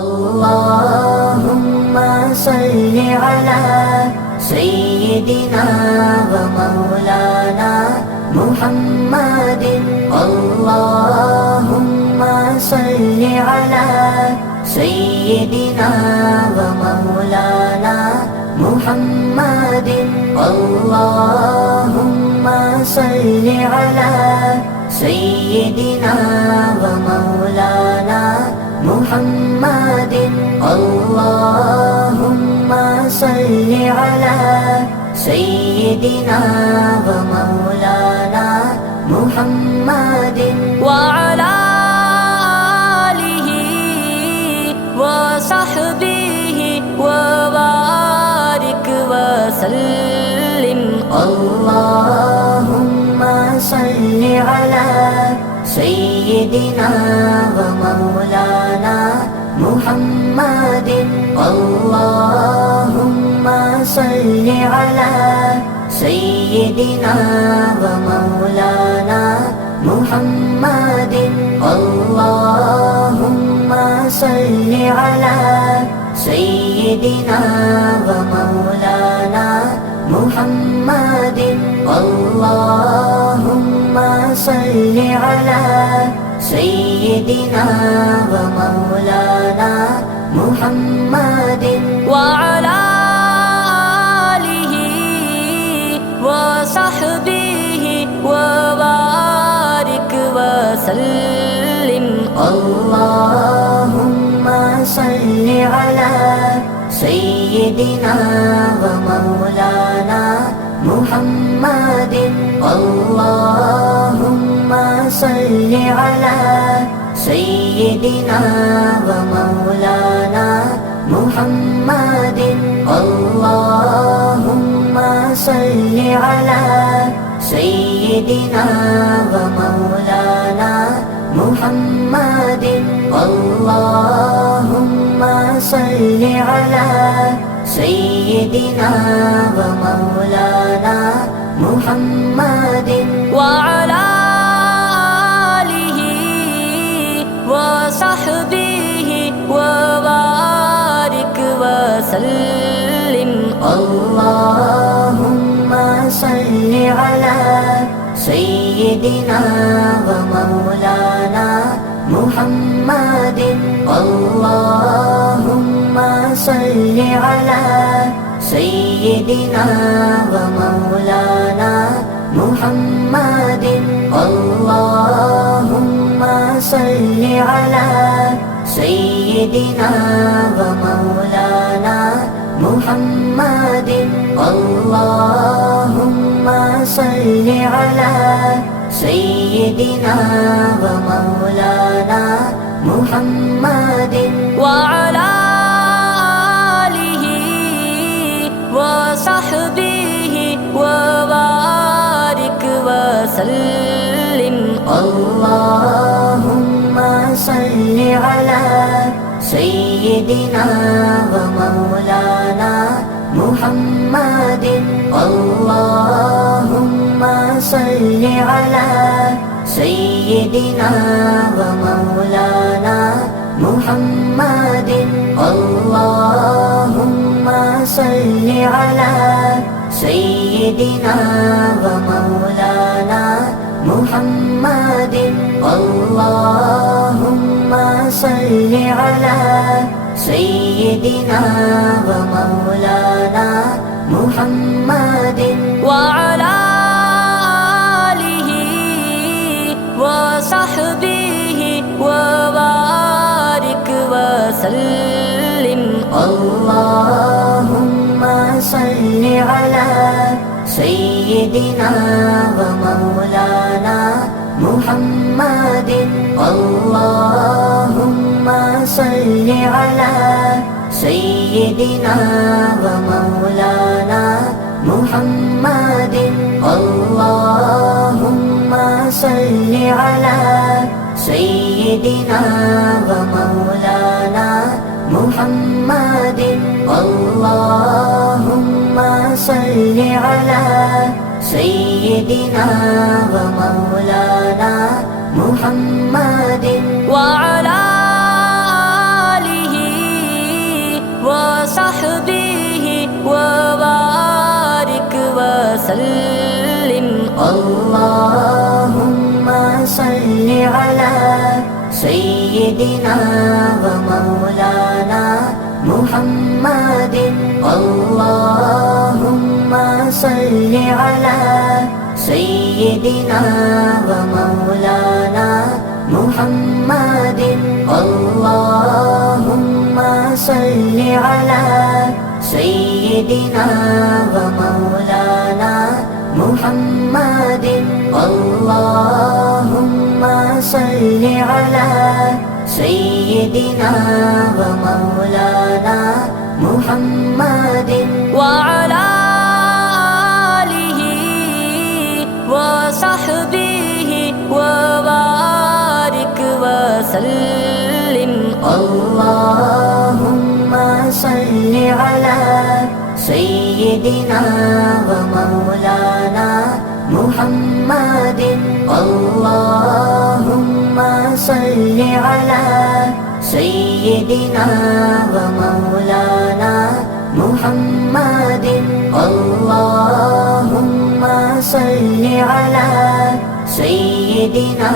اللهم صل على سيدنا ومولانا محمد اللهم صل على سيدنا ومولانا محمد اللهم صل على سيدنا ومولانا محمد اللهم صل على سيدنا ومولانا محمد وعلى آله وصحبه وبارك وسلم اللهم صل على سيدنا ومولانا محمد اللهم صل على سيدنا ومولانا محمد اللهم صل على سيدنا ومولانا محمد اللهم صل على سيدنا ومولانا محمد وعلى آله وصحبه وبارك وسلم اللهم صل على سيدنا ومولانا محمد اللهم صل على سيدنا ومولانا محمد اللهم صل على سيدنا ومولانا محمد اللهم صل على سيدنا ومولانا محمد وعلى آله وصحبه وبارك وسلم اللهم صل على سيدنا ومولانا محمد اللهم صل على سيدنا ومولانا محمد اللهم صل على سيدنا ومولانا محمد اللهم صل على سيدنا ومولانا محمد وعلى آله وصحبه وبارك وسلم اللهم صل على سيدنا ومولانا محمد اللهم صل على سيدنا ومولانا محمد اللهم صل على سيدنا ومولانا محمد اللهم صل على سيدنا ومولانا محمد وعلى آله وصحبه وبارك وسلم اللهم صل على سيدنا ومولانا محمد اللهم صل على سيدنا ومولانا محمد اللهم صل على سيدنا ومولانا محمد اللهم صل على سيدنا ومولانا محمد وعلى آله وسلم اللهم صل على سيدنا ومولانا محمد اللهم صل على سيدنا ومولانا محمد اللهم صل على سيدنا ومولانا محمد اللهم صل على سيدنا ومولانا محمد وعلى آله وصحبه وبارك وسلم اللهم صل على سيدنا ومولانا محمد اللهم صل على سيدنا ومولانا محمد اللهم صل على سيدنا